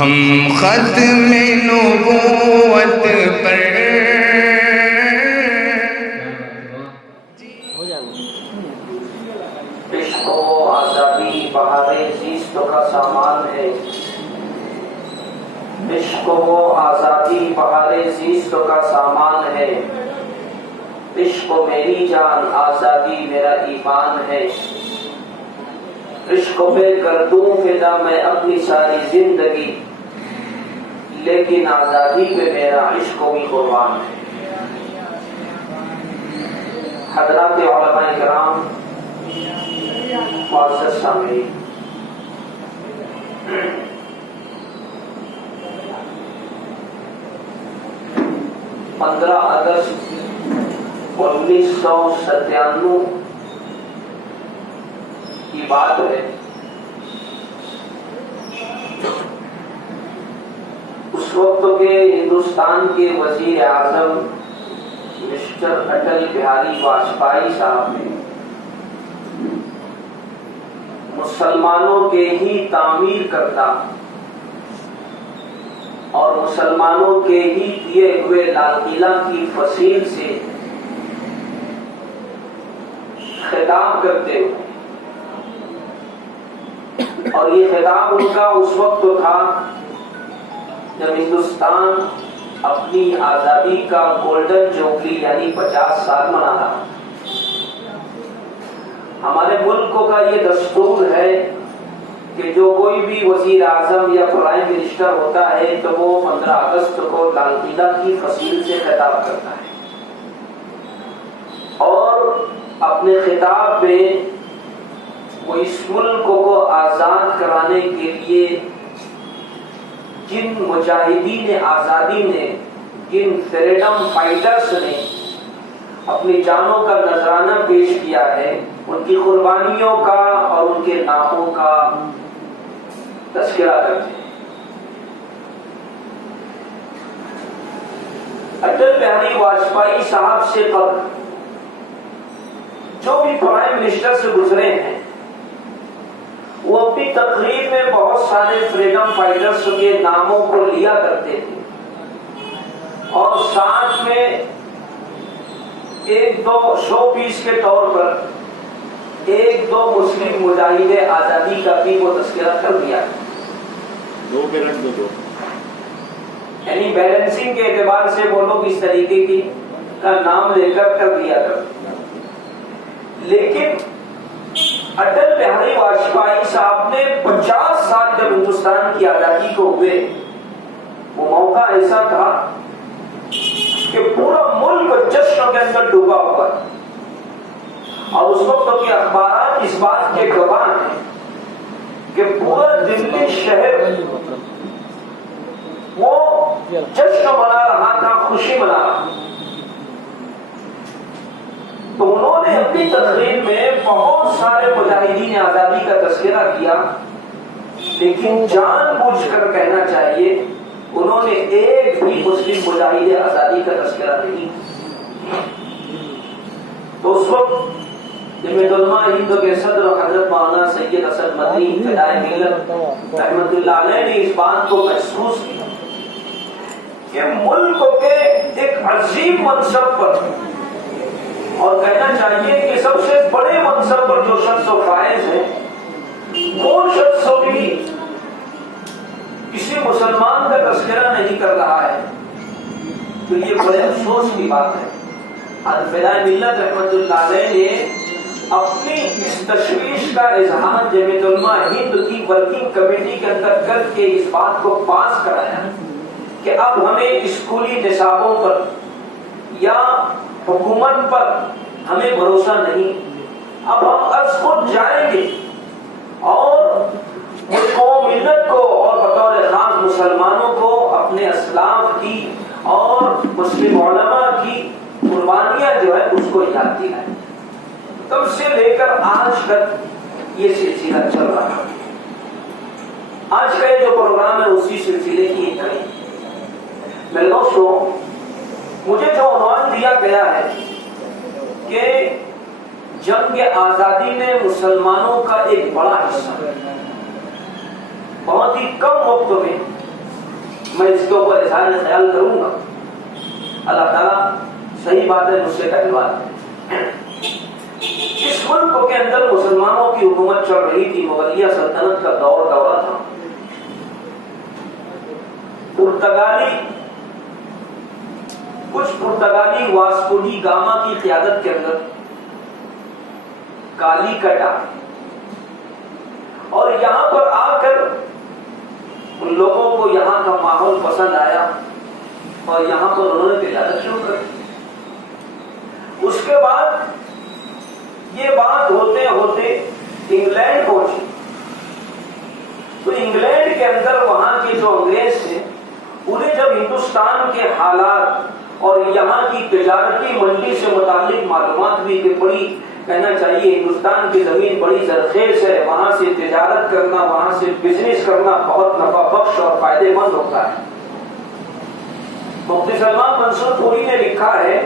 ہم ختم نبوت پر عشق و آزادی بہار زیست کا سامان ہے، عشق و آزادی بہار زیست کا سامان ہے، عشق میری جان آزادی میرا ایمان ہے، عشق پہ کر دوں فدا میں اپنی ساری زندگی، لیکن آزادی پہ میرا عشق بھی قربان ہے۔ حضرات علماء کرام، معزز سامعین، 15 اگست 1997 کی بات ہے۔ اس وقت کے ہندوستان کے وزیر اعظم مسٹر اٹل بہاری واجپئی صاحب نے مسلمانوں کے ہی تعمیر کرتا اور مسلمانوں کے ہی دیے ہوئے لال قلعہ کی فصیل سے خطاب کرتے ہوئے، اور یہ خطاب ان کا اس وقت تو تھا جب ہندوستان اپنی آزادی کا گولڈن جوبلی یعنی 50 سال منا رہا۔ ہمارے ملک کا یہ دستور ہے کہ جو کوئی بھی وزیر اعظم یا پرائم منسٹر ہوتا ہے تو وہ 15 اگست کو لال قلعہ کی فصیل سے خطاب کرتا ہے، اور اپنے خطاب میں وہ اس ملک کو آزاد کرانے کے لیے جن مجاہدین آزادی نے، جن فریڈم فائٹرز نے اپنی جانوں کا نذرانہ پیش کیا ہے، ان کی قربانیوں کا اور ان کے ناموں کا تذکرہ کرتے ہیں۔ اٹل بہاری واجپئی صاحب سے قبل جو بھی پرائم منسٹر سے گزرے ہیں، وہ اپنی تقریر میں بہت سارے فریڈم فائٹرز کے ناموں کو لیا کرتے تھے، اور ساتھ میں ایک دو شو پیس کے طور پر ایک دو مسلم مجاہد آزادی کا بھی وہ تذکرہ کر دیا، یعنی بیلنسنگ کے اعتبار سے وہ لوگ اس طریقے کی کا نام لے کر دیا کرتے۔ لیکن اٹل بہاری واجپئی صاحب نے 50 سال جب ہندوستان کی آزادی کو ہوئے، وہ موقع ایسا تھا کہ پورا ملک جشن کے اندر ڈوبا ہوا، اور اس وقت کے اخبارات اس بات کے گواہ ہیں کہ پورا دلی شہر وہ جشن منا رہا تھا، خوشی منا رہا۔ تو انہوں نے اپنی تقریر میں بہت سارے مجاہدین آزادی کا تذکرہ کیا، لیکن جان بوجھ کر کہنا چاہیے انہوں نے ایک بھی مسلم مجاہد آزادی کا تذکرہ نہیں کیا۔ تو اس وقت جمعیت علماء ہند کے صدر حضرت مولانا سید اسد مدنی فدائے ملت رحمۃ اللہ علیہ نے اس بات کو محسوس کیا کہ ملک کے ایک عظیم منصب پر، اور کہنا چاہیے کہ سب سے بڑے منصب پر جو شخص و فائز ہے، وہ شخص بھی کسی مسلمان کا تذکرہ نہیں کر رہا ہے، تو یہ بڑے افسوس کی بات ہے۔ حضرت فدائے ملت رحمۃ اللہ علیہ نے اپنی اس تشویش کا اظہار جمعیت علماء ہند کی ورکنگ کمیٹی کے اندر کر کے اس بات کو پاس کرایا کہ اب ہمیں اسکولی نصابوں پر یا حکومت پر ہمیں بھروسہ نہیں، اب ہم از خود جائیں گے اور ملک و ملت کو اور بطور خاص مسلمانوں کو اپنے اسلاف کی اور مسلم علماء کی قربانیاں جو ہے اس کو یاد دلائیں۔ تب سے لے کر آج تک یہ سلسلہ چل رہا ہے۔ آج کا یہ جو پروگرام ہے اسی سلسلے کی ایک کڑی۔ میرے دوستوں، مجھے جو عنوان دیا گیا ہے کہ جنگ آزادی میں مسلمانوں کا ایک بڑا حصہ بہت ہی کم وقت میں میں اس کے اوپر اظہار خیال کروں گا. اللہ تعالیٰ صحیح بات ہے غصے کا اعتبار ہے. اس ملک کے اندر مسلمانوں کی حکومت چل رہی تھی. مغلیہ سلطنت کا دورہ تھا. کچھ پرتگالی واسکو ڈی گاما کی قیادت کے اندر کالی کٹا اور یہاں پر آ کر ان لوگوں کو یہاں کا ماحول پسند آیا اور یہاں پر انہوں نے تجارت شروع کر دی. اس کے بعد یہ بات ہوتے ہوتے انگلینڈ پہنچی. تو انگلینڈ کے اندر وہاں کے جو انگریز تھے انہیں جب ہندوستان کے حالات اور یہاں کی تجارتی منڈی سے متعلق معلومات بھی کہ بڑی کہنا چاہیے ہندوستان کی زمین بڑی زرخیز ہے, وہاں سے تجارت کرنا, وہاں سے بزنس کرنا بہت نفع بخش اور فائدے مند ہوتا ہے. مفتی سلمان منصور پوری نے لکھا ہے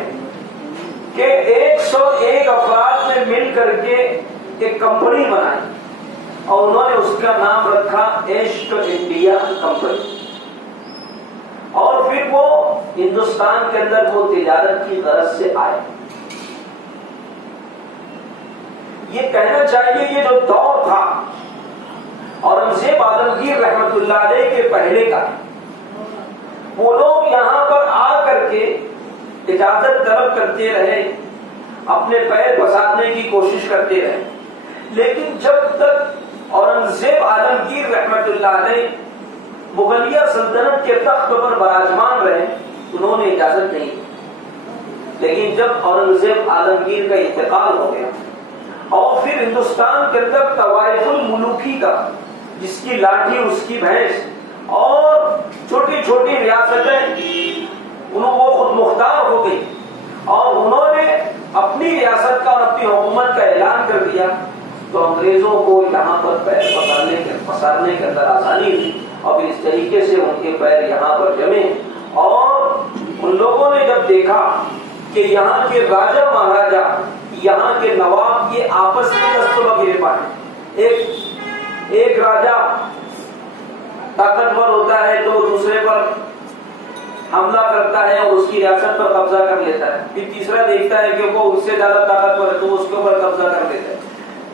کہ 101 افراد نے مل کر کے ایک کمپنی بنائی اور انہوں نے اس کا نام رکھا ایسٹ انڈیا کمپنی. اور پھر وہ ہندوستان کے اندر وہ تجارت کی غرض سے آئے. یہ کہنا چاہیے یہ جو دور تھا اورنگزیب عالمگیر رحمت اللہ علیہ کے پہلے کا, وہ لوگ یہاں پر آ کر کے اجازت طلب کرتے رہے, اپنے پیر پسارنے کی کوشش کرتے رہے. لیکن جب تک اورنگزیب عالمگیر رحمت اللہ علیہ مغلیہ سلطنت کے تخت پر براجمان رہے انہوں نے اجازت نہیں. لیکن جب اورنگزیب عالمگیر کا انتقال ہو گیا اور پھر ہندوستان کے اندر طوائف الملوکی کا, جس کی لاٹھی اس کی بھینس اور چھوٹی چھوٹی ریاستیں وہ خود مختار ہو گئی اور انہوں نے اپنی ریاست کا اور اپنی حکومت کا اعلان کر دیا, تو انگریزوں کو یہاں پر پیر پسارنے کے اندر آسانی ہوئی اور پھر اس طریقے سے ان کے پیر یہاں پر جمے. اور ان لوگوں نے جب دیکھا کہ یہاں کے راجا مہاراجا, یہاں کے نواب یہ آپس میں دست وغیرہ پائے, ایک راجا طاقتور ہوتا ہے تو دوسرے پر حملہ کرتا ہے اور اس کی ریاست پر قبضہ کر لیتا ہے, پھر تیسرا دیکھتا ہے کہ وہ اس سے زیادہ طاقتور ہے تو اس کے اوپر قبضہ کر لیتا ہے.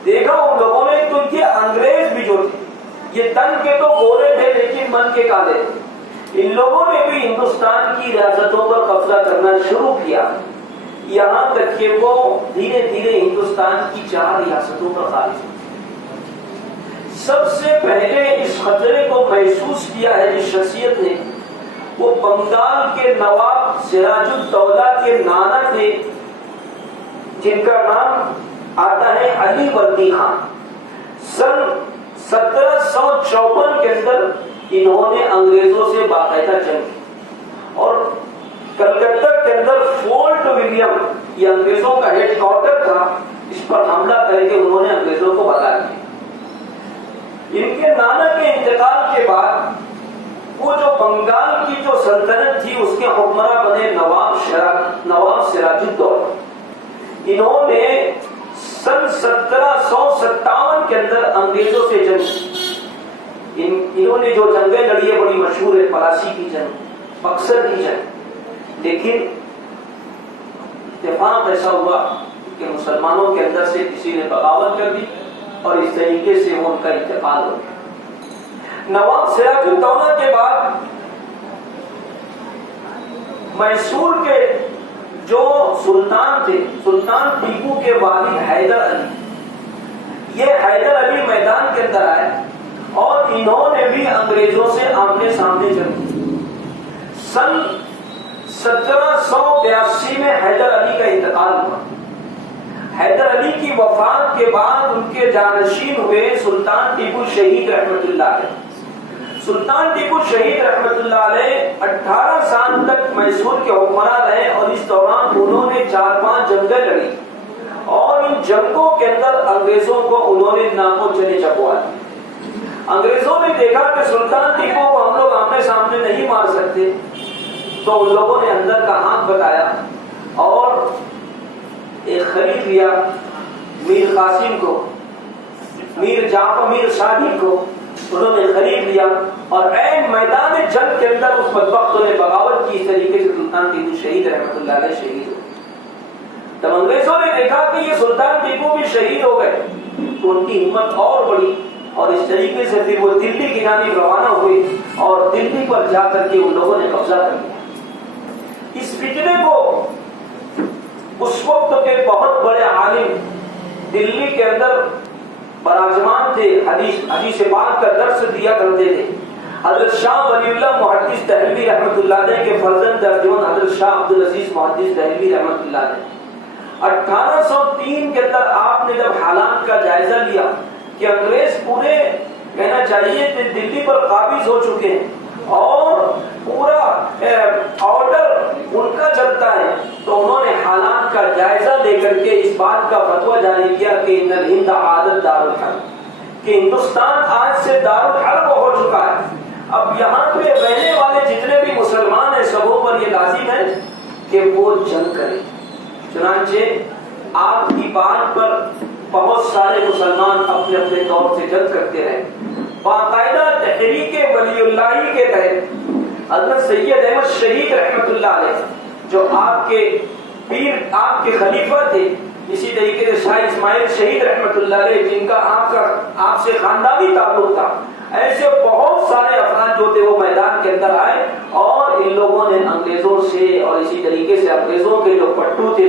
دیکھا ان لوگوں نے تو یہ انگریز بھی جو تھے یہ تن کے تو گورے تھے لیکن من کے کالے تھے, ان لوگوں نے بھی ہندوستان کی ریاستوں پر قبضہ کرنا شروع کیا, یہاں تک کہ وہ دھیرے دھیرے ہندوستان کی 4 ریاستوں پر غالب ہوئے. سب سے پہلے اس خطرے کو محسوس کیا ہے جس شخصیت نے, وہ بنگال کے نواب سراج الدولہ کے نانا تھے جن کا نام آتا ہے علی وردی خان. سن 1754 کے اندر انہوں نے انگریزوں سے باقاعدہ جنگ کی اور کلکتہ کے اندر فورٹ ولیم یہ انگریزوں کا ہیڈ کوارٹر تھا, اس پر حملہ کر کے انہوں نے انگریزوں کو بھگا دیا. ان کے نانا کے انتقال کے بعد وہ جو بنگال کی جو سلطنت تھی اس کے حکمراں بنے نواب سراج الدولہ. انہوں نے سن 1757 کے اندر انگریزوں سے جنگ, انہوں نے جو جنگیں لڑی ہے بڑی مشہور ہے, پلاسی کی جنگ, بکسر کی جنگ. لیکن اتفاق ایسا ہوا کہ مسلمانوں کے اندر سے کسی نے بغاوت کر دی اور اس طریقے سے ان کا انتقال ہو گیا. نواب سراج الدولہ کے بعد میسور کے جو سلطان تھے, سلطان ٹیپو کے والد حیدر علی, یہ حیدر علی میدان کے اندر آئے اور انہوں نے بھی انگریزوں سے آمنے سامنے جنگ کی. سن 1782 میں حیدر علی کا انتقال ہوا. حیدر علی کی وفات کے بعد ان کے جانشین ہوئے سلطان ٹیپو شہید رحمت اللہ علیہ. سلطان ٹیپو شہید رحمت اللہ علیہ 18 سال تک میسور کے حکمراں رہے اور اس دوران انہوں نے 4-5 جنگیں لڑی اور ان جنگوں کے اندر انگریزوں کو انہوں نے ناکو چنے چبوا دی. انگریزوں نے دیکھا کہ سلطان ٹیپو کو ہم لوگ آمنے سامنے نہیں مار سکتے, تو ان لوگوں نے اندر کا ہاتھ بتایا اور ایک خرید لیا میر قاسم کو, میر جعفر, میر شاہی کو انہوں نے خرید لیا اور عین میدان جنگ کے اندر اس بدبختوں نے بغاوت کی، اس طریقے سے سلطان ٹیپو شہید رحمۃ اللہ علیہ شہید ہو. جب انگریزوں نے دیکھا کہ یہ سلطان ٹیپو بھی شہید ہو گئے تو ان کی ہمت اور بڑھی، اور اس طریقے سے پھر وہ دلی کی جانب روانہ ہوئے اور دلی پر جا کر کے ان لوگوں نے قبضہ کر لیا. اس فتنے کو اس وقت کے بہت بڑے عالم دلی کے اندر براجمان تھے، حدیث پاک کا درس دیا کرتے تھے. حضرت شاہ ولی اللہ محدث دہلوی رحمۃ اللہ علیہ کے فرزند ارجمند حضرت شاہ عبدالعزیز محدث دہلوی رحمۃ اللہ علیہ 1803 کے اندر آپ نے جب حالات کا جائزہ لیا کہ انگریز پورے کہنا چاہیے کہ دلی پر قابض ہو چکے ہیں اور پورا آرڈر ان کا چلتا ہے، تو انہوں نے حالات کا جائزہ لے کر کے اس بات کا فتویٰ جاری کیا کہ ان الہند عادت دار الحرب، کہ ہندوستان آج سے دار الحرب ہو چکا ہے. اب یہاں پہ رہنے والے جتنے بھی مسلمان ہیں سبوں پر یہ لازم ہے کہ وہ جنگ کریں. چنانچہ آپ کی بات پر بہت سارے مسلمان اپنے اپنے طور سے جنگ کرتے رہے. باقاعدہ تحریک ولی اللہ کے تحت حضرت سید احمد شہید رحمۃ اللہ علیہ جو آپ کے پیر، آپ کے خلیفہ تھے، اسی طریقے سے شاہ اسماعیل شہید رحمۃ اللہ علیہ جن کا آپ سے خاندانی تعلق تھا، ایسے بہت سارے افراد جو تھے وہ میدان کے اندر آئے اور ان لوگوں نے انگریزوں سے اور اسی طریقے سے انگریزوں کے جو پٹو تھے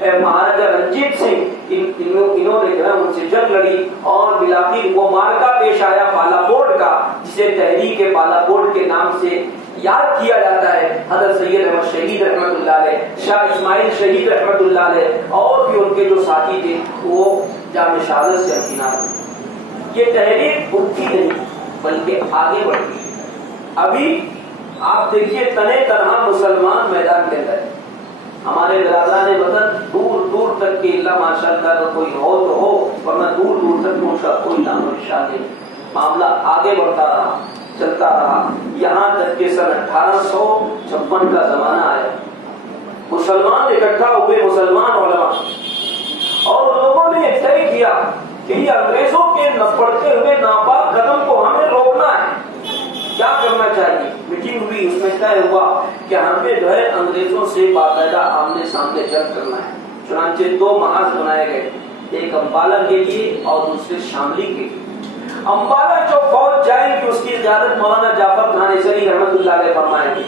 مہاراجا رنجیت سنگھ، انہوں نے جو ہے ان سے جنگ لڑی اور بلاخر وہ مارکا پیش آیا بالا کوٹ کا، جسے تحریک بالا کوٹ کے نام سے یاد کیا جاتا ہے. حضرت سید احمد شہید رحمۃ اللہ علیہ، شاہ اسماعیل شہید رحمۃ اللہ علیہ اور بھی ان کے جو ساتھی تھے وہ جام شہادت سے ہمکنار ہوئے. یہ تحریک رکتی نہیں بلکہ آگے بڑھتی. ابھی آپ دیکھیے تنے تنہا مسلمان میدان کے اندر، ہمارے برادران وطن دور دور تک کہ اللہ ماشاء اللہ کوئی ہو تو ہو، ورنہ دور دور تک ان کا کوئی نام و نشان نہیں. معاملہ آگے بڑھتا رہا، چلتا رہا، یہاں تک کہ سن 1856 کا زمانہ آیا. مسلمان اکٹھا ہوئے، مسلمان علماء، اور ان لوگوں نے یہ طے کیا کہ یہ انگریزوں کے بڑھتے ہوئے ناپاک قدم کو ہمیں روکنا ہے. کیا کرنا چاہیے؟ میٹنگ ہوئی، اس میں طے ہوا کہ ہمیں جو ہے انگریزوں سے باقاعدہ آمنے سامنے جنگ کرنا ہے. چنانچہ 2 محاذ بنائے گئے، ایک امبالہ کے لیے اور دوسرے شاملی کے لیے. امبالہ جو فوج جائے گی اس کی قیادت مولانا جعفر خان عیسوی رحمۃ اللہ علیہ فرمائیں گے.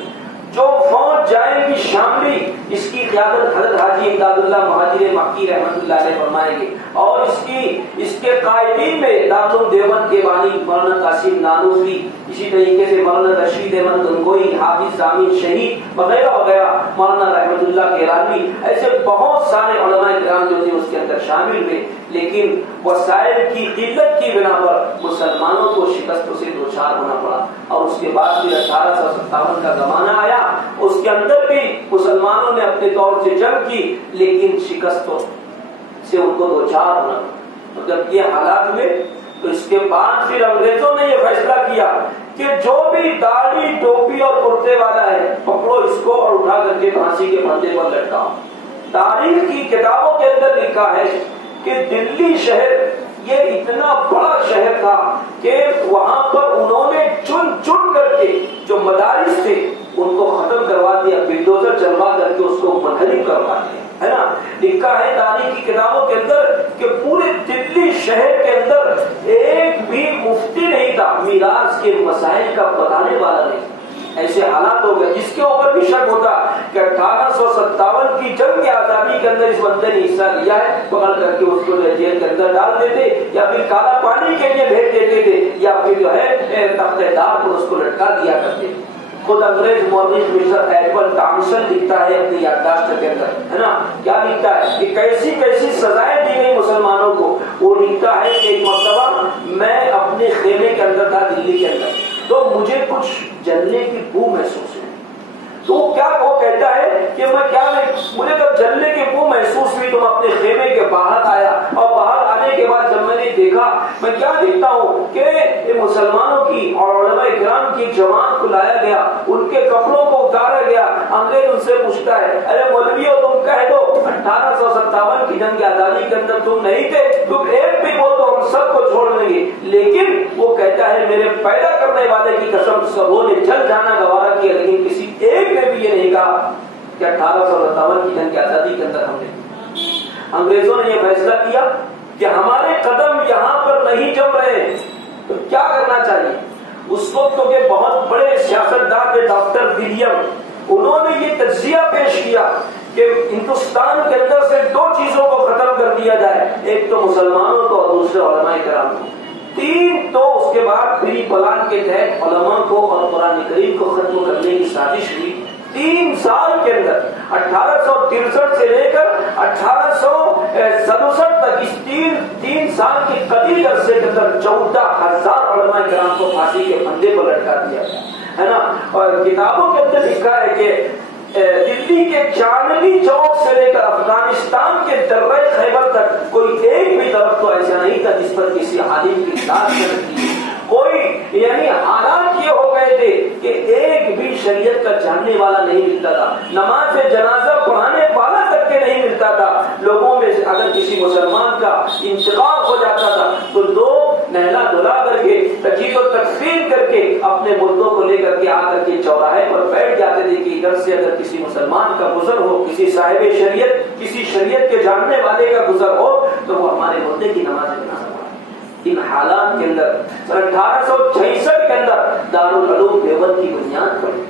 جو فوج جائے گی شاملی، اس کی قیادت حضرت حاجی امداد اللہ مہاجر مکی رحمۃ اللہ علیہ فرمائیں گے، اور اس کے قائدین میں دارالعلوم دیوبند کے بانی مولانا قاسم نانوتوی، اسی طریقے سے مولانا رشید احمد گنگوئی، حافظ ضامن شہید وغیرہ وغیرہ، مولانا رحمۃ اللہ کیرانوی، ایسے بہت سارے علماء کرام جو تھے اس کے اندر شامل ہوئے. لیکن وسائل کی قلت کی بنا پر مسلمانوں کو شکستوں سے دوچار ہونا پڑا. اور اس کے بعد پھر 1857 کا زمانہ آیا، اس کے اندر بھی مسلمانوں نے اپنے طور سے جنگ کی لیکن شکستوں سے ان کو دوچار ہونا پڑا. جب یہ حالات ہوئے تو اس کے بعد پھر انگریزوں نے یہ فیصلہ کیا کہ جو بھی داڑھی ٹوپی اور کرتے والا ہے پکڑو اس کو اور اٹھا کر کے پھانسی کے پھندے پر لٹکاؤ. تاریخ کی کتابوں کے اندر لکھا ہے کہ دلی شہر یہ اتنا بڑا شہر تھا کہ وہاں پر انہوں نے چن چن کر کے جو مدارس تھے ان کو ختم کروا دیا، بلڈوزر چلوا کر کے اس کو منہدم کروا دیا، ہے نا. لکھا ہے تاریخ کی کتابوں کے اندر کہ پورے دلی شہر کے اندر ایک بھی مفتی نہیں تھا میراث کے مسائل کا بتانے والا نہیں. ایسے حالات ہو گئے جس کے اوپر بھی شک ہوتا کہ 1857 کی جنگ آزادی کے اندر اس بندے نے حصہ لیا ہے، پکڑ کر کے اس کو جیل کے اندر ڈال دیتے یا پھر کالا پانی کے لیے بھیج دیتے تھے یا پھر جو ہے تختے دار پر اس کو لٹکا دیا کرتے. خود انگریز مورخ مسٹر ایڈون تامسن لکھتا ہے اپنی یادداشت کے اندر، ہے نا، کیا لکھتا ہے کہ کیسی کیسی سزائیں دی گئی مسلمانوں کو. وہ لکھتا ہے کہ ایک مرتبہ میں اپنے خیمے کے اندر تھا دلی کے اندر، تو مجھے کچھ جلنے کی بو محسوس ہوئی. تو کیا وہ کہتا ہے کہ مجھے جب جلنے کی بو محسوس ہوئی تو میں اپنے خیمے کے باہر آیا، اور باہر آنے کے بعد جب میں نے دیکھا، میں کیا دیکھتا ہوں کہ مسلمانوں کی اور علماء کرام کی جماعت کو لایا گیا، ان کے کپڑوں کو اتارا گیا، انگریز ان سے پوچھتا ہے ارے مولویوں تم کہہ دو 1857 کی جنگ آزادی کے اندر تم نہیں تھے، تم ایک بھی بول تو ہم سب کو چھوڑ دیں گے، لیکن وہ کہتا ہے میرے پیدا کرنے والے کی قسم سبوں نے جل جانا گوارا کیا، لیکن کسی ایک نے بھی یہ نہیں کہا کہ 1857 کی جنگ آزادی کے اندر ہم نے انگریزوں نے یہ فیصلہ کیا کہ ہمارے قدم یہاں پر نہیں جم رہے ہیں، تو کیا کرنا چاہیے؟ اس وقت کے بہت بڑے سیاستدان تھے ڈاکٹر ولیم، انہوں نے یہ تجزیہ پیش کیا کہ ہندوستان کے اندر سے دو چیزوں کو ختم کر دیا جائے، ایک تو مسلمانوں کو اور دوسرے علماء کرام کو، تین تو اس کے بعد پھر پلان کے تحت علماء کو اور قرآن کریم کو ختم کرنے کی سازش ہوئی۔ 3 سال کے اندر 1863 سے لے کر 1867 تک اس 3 سال کے قلیل عرصے کے اندر 14,000 علماء کرام کو پھانسی کے پھندے پر لٹکا دیا گیا ہے نا۔ اور کتابوں کے اندر لکھا ہے کہ دلی کے چاندنی چوک سے لے کر افغانستان کے درہ خیبر تک کوئی ایک بھی درخت تو ایسا نہیں تھا جس پر کسی عالم کی لاش رکھی، کوئی یعنی حالات یہ ہو گئے تھے کہ ایک بھی شریعت کا جاننے والا نہیں ملتا تھا، نماز جنازہ پڑھانے والا تک کے نہیں ملتا تھا۔ لوگوں میں سے اگر کسی مسلمان کا انتقال ہو جاتا تھا تو لوگ نہلا دھلا کر کے تجہیز و تکفین کر کے اپنے مردوں کو لے کر کے آ کر کے چوراہے پر بیٹھ جاتے تھے کہ ادھر سے اگر کسی مسلمان کا گزر ہو، کسی صاحب شریعت، کسی شریعت کے جاننے والے کا گزر ہو تو وہ ہمارے مردے کی نماز جنازہ پڑھے۔ ان حالات کے اندر 1866 کے اندر دارالعلوم دیوبند کی بنیاد پڑی۔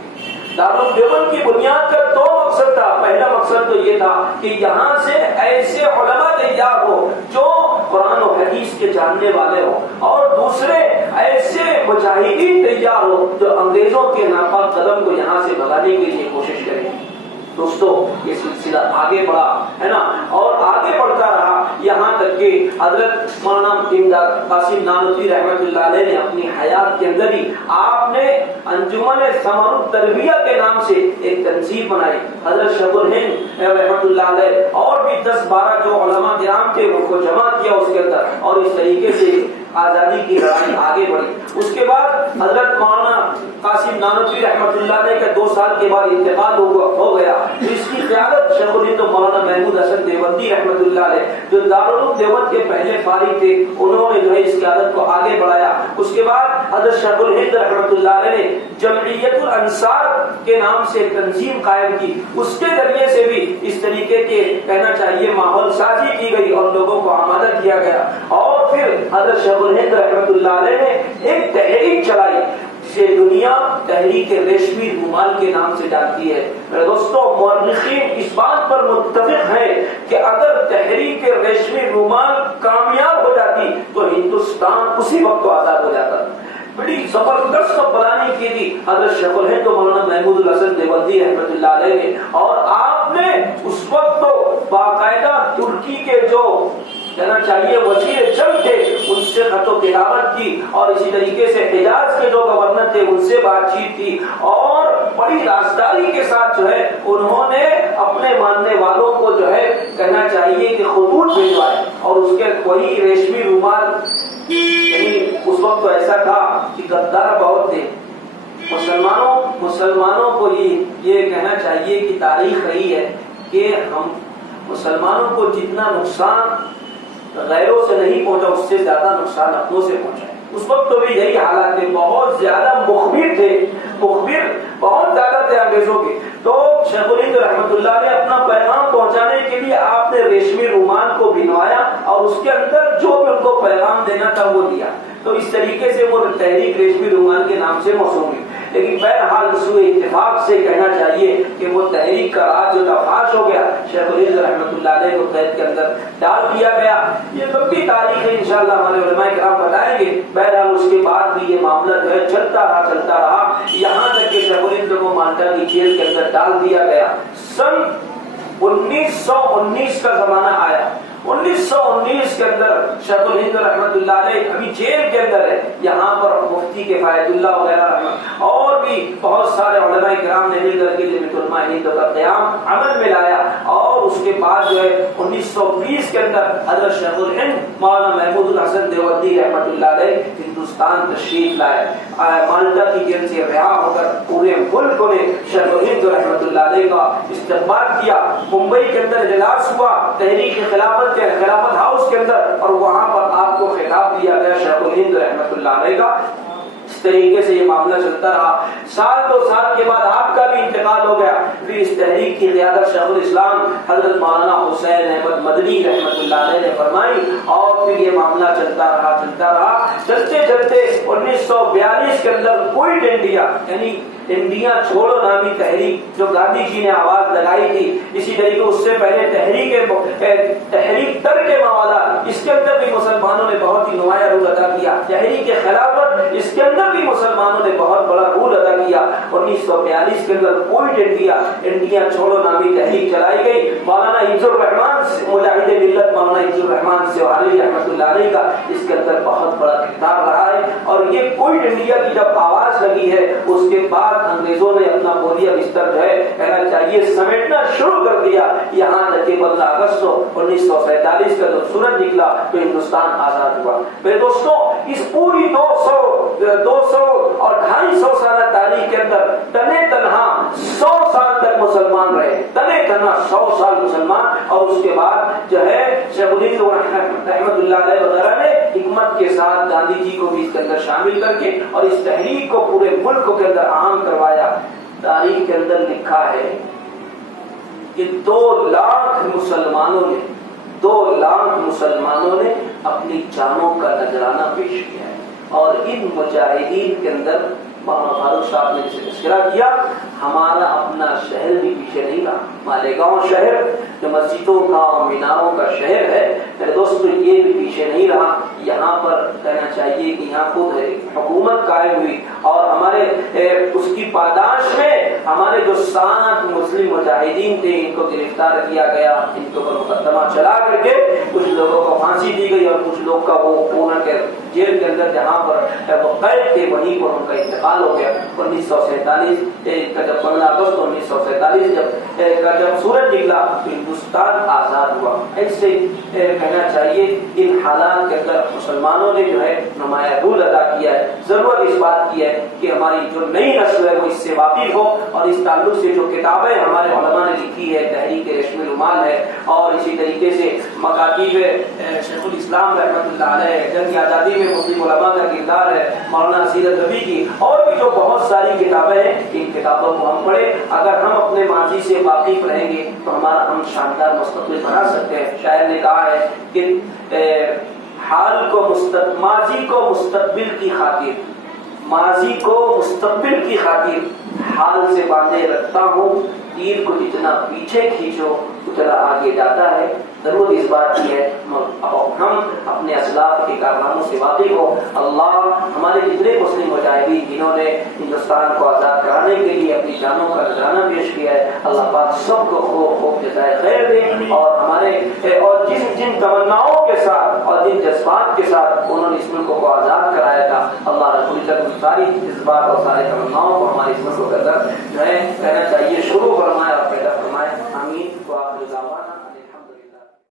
دارالعلوم دیوبند کی بنیاد کا 2 مقصد تھا۔ پہلا مقصد تو یہ تھا کہ یہاں سے ایسے علماء تیار ہو جو قرآن و حدیث کے جاننے والے ہوں، اور دوسرے ایسے مجاہدین تیار ہو جو انگریزوں کے ناپاک قدم کو یہاں سے بھگانے کے لیے کوشش کریں۔ دوستو یہ سلسلہ آگے بڑھا ہے نا، اور آگے بڑھتا رہا یہاں تک کہ حضرت مولانا امداد قاسم نانوتوی رحمۃ اللہ علیہ نے اپنی حیات کے اندر ہی آپ نے انجمن ثمر التربیہ کے نام سے ایک تنظیم بنائی۔ حضرت شیخ الہند رحمۃ اللہ علیہ اور بھی 10-12 جو علماء کرام تھے ان کو جمع کیا اس کے اندر، اور اس طریقے سے آزادی کی لڑائی آگے بڑھی۔ اس کے بعد حضرت مولانا قاسم نانوتوی رحمۃ اللہ علیہ کا 2 سال کے بعد انتقال ہو گیا۔ اس کی قیادت شیخ الہند مولانا محمود حسن دیوبندی رحمۃ اللہ علیہ جو دارالعلوم دیوبند کے پہلے فارغ تھے، انہوں نے جو ہے اس قیادت کو آگے بڑھایا۔ اس کے بعد حضرت شیخ الہند رحمۃ اللہ علیہ نے جمعیت الانصار کے نام سے تنظیم قائم کی، اس کے ذریعے سے بھی اس طریقے کے کہنا چاہیے ماحول سازی کی گئی اور لوگوں کو آمادہ کیا گیا۔ اور پھر حضرت شیخ الہند رحمۃ اللہ علیہ نے ایک تحریک چلائی جسے دنیا تحریک ریشمی رومال کے نام سے جانتی ہے۔ میرے دوستوں، مورخین اس بات پر متفق ہیں کہ اگر تحریک ریشمی رومال کامیاب ہو جاتی تو ہندوستان اسی وقت آزاد ہو جاتا۔ بڑی زبردست پلاننگ کی تھی حضرت شیخ الہند مولانا محمود الحسن دیوبندی رحمۃ اللہ علیہ نے، اور آپ نے اس وقت تو باقاعدہ ترکی کے جو کہنا چاہیے وزیر جنگ تھے ان سے خط و کتابت کی، اور اسی طریقے سے حجاز کے جو گورنر تھے ان سے بات چیت کی، اور بڑی رازداری کے ساتھ جو ہے انہوں نے اپنے ماننے والوں کو جو ہے کہنا چاہیے کہ خطوط بھیجوائے، اور اس کے وہی ریشمی رومال، یعنی اس وقت تو ایسا تھا کہ غدار بہت تھے۔ مسلمانوں کو یہ کہنا چاہیے کہ تاریخ رہی ہے کہ ہم مسلمانوں کو جتنا نقصان غیروں سے نہیں پہنچا اس سے زیادہ نقصان اپنوں سے پہنچا ہے۔ اس وقت تو بھی یہی حالات تھے، بہت زیادہ مخبر تھے، مخبر بہت زیادہ تھے انگریزوں کے۔ تو شیخ الہند رحمۃ اللہ نے اپنا پیغام پہنچانے کے لیے آپ نے ریشمی رومال کو بنوایا، اور اس کے اندر جو بھی ان کو پیغام دینا تھا وہ دیا۔ تو اس طریقے سے وہ تحریک ریشمی رومال کے نام سے موسوم ہوئی۔ لیکن بہرحال سوء اتفاق سے کہنا چاہیے کہ وہ تحریک کا راز جو تھا فاش ہو گیا، شیخ الہند رحمۃ اللہ علیہ کو قید کے اندر ڈال دیا گیا۔ یہ لمبی تاریخ ہے، انشاءاللہ ہمارے علماء کرام بتائیں گے۔ بہرحال اس کے بعد بھی یہ معاملہ جو ہے چلتا رہا یہاں تک کہ شیخ الہند کو مالٹا کی جیل کے اندر ڈال دیا گیا۔ سن 1919 کا زمانہ آیا، 1919 کے اندر شیخ الہند رحمۃ اللہ علیہ ابھی جیل کے اندر ہے. یہاں پر مفتی کفایت اللہ وغیرہ رحمۃ اور بھی بہت سارے علماء کرام نے مل کر کے جمعیت علماء ہند کا قیام عمل میں لایا. اور اس کے بعد جو ہے 1920 کے اندر حضرت شیخ الہند مولانا محمود الحسن دیوبندی رحمۃ اللہ علیہ ہندوستان تشریف لائے. مالٹا کی جیل سے رہا ہو کر پورے ملک نے شیخ الہند رحمۃ اللہ علیہ کا استقبال کیا. ممبئی کے اندر اجلاس ہوا تحریک خلافت کے خلافت ہاؤس کے اندر اور وہاں پر آپ کو خطاب دیا گیا شیخ الہند رحمۃ اللہ علیہ کا. اس طریقے سے یہ معاملہ چلتا رہا. سال 2 سال کے بعد آپ کا بھی انتقال ہو گیا. پھر اس تحریک کی قیادت شیخ الاسلام حضرت مولانا حسین احمد مدنی رحمۃ اللہ علیہ نے فرمائی اور پھر یہ معاملہ چلتا رہا. چلتے چلتے 1942 کے اندر کوئٹ انڈیا یعنی انڈیا چھوڑو نامی تحریک جو گاندھی جی نے آواز لگائی تھی. اسی طریقے اس سے پہلے تحریک ترک موالات اس کے اندر بھی مسلمانوں نے بہت ہی نمایاں رول ادا کیا. تحریک خلافت اس کے اندر بھی مسلمانوں نے بہت بڑا رول ادا کیا. 1942 کے اندر کوئٹ انڈیا چھوڑو نامی تحریک چلائی گئی. مولانا حفظ الرحمان مجاہد ملت مولانا حفظ الرحمان سیوانی رحمۃ اللہ علیہ کا اس کے اندر بہت بڑا کردار رہا ہے. اور یہ کوئٹ انڈیا کی جب آواز لگی ہے اس کے بعد انگریزوں نے اپنا بوریا بستر جو ہے کہنا چاہیے سمیٹنا شروع کر دیا. یہاں تک کہ 15 اگست 1947 کا جب سورج نکلا تو ہندوستان آزاد ہوا. میرے دوستوں اس پوری 200 اور 250 سالہ تاریخ کے اندر تنے تنہا 100 سال تک مسلمان رہے. تنے تنہا 100 سال مسلمان. اور اس کے بعد جو ہے شیخ الہند رحمۃ اللہ علیہ وغیرہ نے حکمت کے ساتھ گاندھی جی کو بھی اس کے اندر شامل کر کے اور اس تحریک کو پورے ملک کے اندر عام کروایا. تاریخ کے اندر لکھا ہے کہ 2 لاکھ مسلمانوں نے اپنی جانوں کا نذرانہ پیش کیا ہے. اور ان مجاہدین کے اندر مولانا فاروق صاحب نے جسے تذکرہ کیا ہمارا اپنا شہر بھی پیچھے نہیں رہا. مالیگاؤں شہر جو مسجدوں کا اور میناروں کا شہر ہے میرے دوستو یہ بھی پیچھے نہیں رہا. یہاں پر کہنا چاہیے کہ یہاں خود حکومت قائم ہوئی اور ہمارے اس کی پاداش میں ہمارے جو 7 مسلم مجاہدین تھے ان کو گرفتار کیا گیا. ان کے اوپر مقدمہ چلا کر کے کچھ لوگوں کو پھانسی دی گئی اور کچھ لوگ کا وہ پونا کے جیل کے اندر جہاں پر وہ قید تھے وہیں پر ان کا انتقال ہو گیا. 1947 کا جب 15 اگست 1947 جب سورج نکلا تو ہندوستان آزاد ہوا. ایسے کہنا چاہیے ان حالات کے اندر مسلمانوں نے جو ہے نمایاں رول ادا کیا ہے. ضرورت اس بات کی ہے کہ ہماری جو نئی نسل ہے وہ اس سے واقف ہو اور اس تعلق سے جو کتابیں ہمارے علماء نے لکھی ہے تحریک ریشم الرومال ہے اور اسی طریقے سے مکاتیب شیخ الاسلام رحمۃ اللہ علیہ جنگ آزادی میں مسلم علماء کا کردار ہے مولانا سیرت نبی کی اور بھی جو بہت ساری کتابیں ہیں ان کتابوں کو ہم پڑھیں. اگر ہم اپنے ماضی سے واقف رہیں گے تو ہمارا ہم شاندار مستقبل بنا سکتے ہیں. شاعر نے کہا ہے کہ ماضی کو مستقبل کی خاطر حال سے باندھے رکھتا ہوں. تیر کو جتنا پیچھے کھینچو اتنا آگے جاتا ہے. ضرورت اس بات کی ہے ہم اپنے اسلاف کے کارناموں سے واقف ہو. اللہ ہمارے جتنے مسلم مجاہدین جنہوں نے ہندوستان کو آزاد کرانے کے لیے اپنی جانوں کا نذرانہ پیش کیا ہے اللہ پاک سب کو خوب جزائے خیر دے اور ہمارے اور جن تمناؤں کے ساتھ اور جن جذبات کے ساتھ انہوں نے اس ملک کو آزاد کرایا تھا اللہ رب العزت ساری جذبات اور سارے تمناؤں کو ہمارے اس ملک کے اندر جو ہے کہنا چاہیے شروع فرمایا.